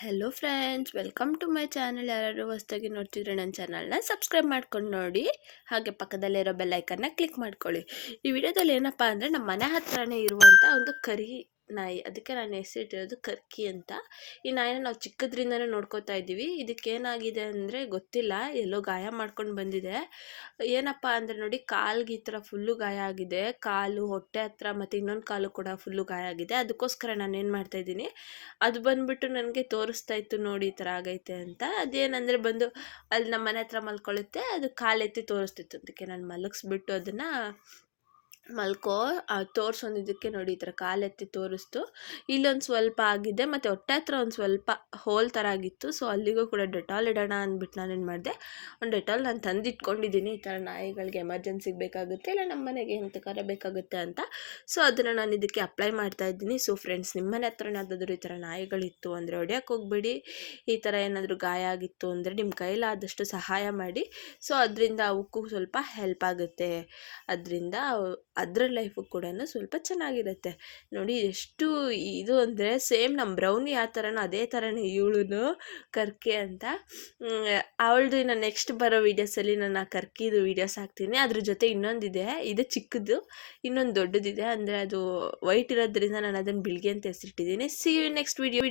Hello friends, welcome to my channel. ಯಾರು ಹೊಸದಾಗಿ ನೋಡ್ತಿದ್ರೆ ನನ್ನ ಚಾನಲ್ನ ಸಬ್ಸ್ಕ್ರೈಬ್ ಮಾಡ್ಕೊಂಡು ನೋಡಿ, ಹಾಗೆ ಪಕ್ಕದಲ್ಲಿರೋ ಬೆಲ್ ಐಕನ್ನ ಕ್ಲಿಕ್ ಮಾಡ್ಕೊಳ್ಳಿ. ಈ ವಿಡಿಯೋದಲ್ಲಿ ಏನಪ್ಪ ಅಂದರೆ ನಮ್ಮ ಮನೆ ಹತ್ರನೇ ಇರುವಂಥ ಒಂದು ಕರಿ ನಾಯಿ, ಅದಕ್ಕೆ ನಾನು ಹೆಸರಿಟ್ಟಿರೋದು ಕರ್ಕಿ ಅಂತ. ಈ ನಾಯಿನ ನಾವು ಚಿಕ್ಕದ್ರಿಂದನೇ ನೋಡ್ಕೋತಾ ಇದ್ದೀವಿ. ಇದಕ್ಕೇನಾಗಿದೆ ಅಂದರೆ ಗೊತ್ತಿಲ್ಲ, ಎಲ್ಲೋ ಗಾಯ ಮಾಡ್ಕೊಂಡು ಬಂದಿದೆ. ಏನಪ್ಪ ಅಂದರೆ ನೋಡಿ, ಕಾಲ್ಗೆ ಈ ಥರ ಫುಲ್ಲು ಗಾಯ ಆಗಿದೆ, ಕಾಲು ಹೊಟ್ಟೆ ಹತ್ರ ಮತ್ತು ಇನ್ನೊಂದು ಕಾಲು ಕೂಡ ಫುಲ್ಲು ಗಾಯ ಆಗಿದೆ. ಅದಕ್ಕೋಸ್ಕರ ನಾನು ಏನು ಮಾಡ್ತಾಯಿದ್ದೀನಿ, ಅದು ಬಂದುಬಿಟ್ಟು ನನಗೆ ತೋರಿಸ್ತಾ ಇತ್ತು, ನೋಡಿ ಈ ಥರ ಆಗೈತೆ ಅಂತ. ಅದೇನಂದರೆ ಬಂದು ಅಲ್ಲಿ ನಮ್ಮ ಮನೆ ಹತ್ರ ಮಲ್ಕೊಳ್ಳುತ್ತೆ, ಅದು ಕಾಲೆತ್ತಿ ತೋರಿಸ್ತಿತ್ತು. ಅದಕ್ಕೆ ನಾನು ಮಲಗಿಸ್ಬಿಟ್ಟು ಅದನ್ನು ತೋರಿಸೋದಿದ್ದಕ್ಕೆ ನೋಡಿ ಈ ಥರ ಕಾಲೆತ್ತಿ ತೋರಿಸ್ತು. ಇಲ್ಲೊಂದು ಸ್ವಲ್ಪ ಆಗಿದೆ ಮತ್ತು ಹೊಟ್ಟೆ ಹತ್ರ ಒಂದು ಸ್ವಲ್ಪ ಹೋಲ್ ಥರ ಆಗಿತ್ತು. ಸೊ ಅಲ್ಲಿಗೂ ಕೂಡ ಡೆಟಾಲ್ ಇಡೋಣ ಅಂದ್ಬಿಟ್ಟು ನಾನೇನು ಮಾಡಿದೆ, ಒಂದು ಡೆಟಾಲ್ ನಾನು ತಂದಿಟ್ಕೊಂಡಿದ್ದೀನಿ. ಈ ಥರ ನಾಯಿಗಳಿಗೆ ಎಮರ್ಜೆನ್ಸಿಗೆ ಬೇಕಾಗುತ್ತೆ, ಇಲ್ಲ ನಮ್ಮ ಮನೆಗೆ ಎಂತಕ್ಕಾದ್ರೆ ಬೇಕಾಗುತ್ತೆ ಅಂತ. ಸೊ ಅದನ್ನು ನಾನು ಇದಕ್ಕೆ ಅಪ್ಲೈ ಮಾಡ್ತಾ ಇದ್ದೀನಿ. ಸೊ ಫ್ರೆಂಡ್ಸ್, ನಿಮ್ಮ ಮನೆ ಹತ್ರ ಯಾವುದಾದ್ರೂ ಈ ಥರ ನಾಯಿಗಳಿತ್ತು ಅಂದರೆ ಹೊಡೆಯೋಕ್ಕೆ ಹೋಗ್ಬೇಡಿ. ಈ ಥರ ಏನಾದರೂ ಗಾಯ ಆಗಿತ್ತು ಅಂದರೆ ನಿಮ್ಮ ಕೈಲಾದಷ್ಟು ಸಹಾಯ ಮಾಡಿ. ಸೊ ಅದರಿಂದ ಅವಕ್ಕೂ ಸ್ವಲ್ಪ ಹೆಲ್ಪ್ ಆಗುತ್ತೆ. ಅದರಿಂದ ಅದರ ಲೈಫು ಕೂಡ ಸ್ವಲ್ಪ ಚೆನ್ನಾಗಿರುತ್ತೆ. ನೋಡಿ ಎಷ್ಟು ಇದು ಅಂದರೆ ಸೇಮ್ ನಮ್ಮ ಬ್ರೌನಿ ಆ ಥರನೂ ಅದೇ ಥರನೇ ಇವಳು ಕರ್ಕೆ ಅಂತ. ಅವಳದು ಇನ್ನು ನೆಕ್ಸ್ಟ್ ಬರೋ ವೀಡಿಯೋಸಲ್ಲಿ ನಾನು ಆ ಕರ್ಕಿದು ವೀಡಿಯೋಸ್ ಹಾಕ್ತೀನಿ. ಅದ್ರ ಜೊತೆ ಇನ್ನೊಂದಿದೆ, ಇದು ಚಿಕ್ಕದು, ಇನ್ನೊಂದು ದೊಡ್ಡದಿದೆ. ಅಂದರೆ ಅದು ವೈಟ್ ಇರೋದ್ರಿಂದ ನಾನು ಅದನ್ನು ಬಿಳಿಗೆ ಅಂತ ಹೆಸರಿಟ್ಟಿದ್ದೀನಿ. See you next video.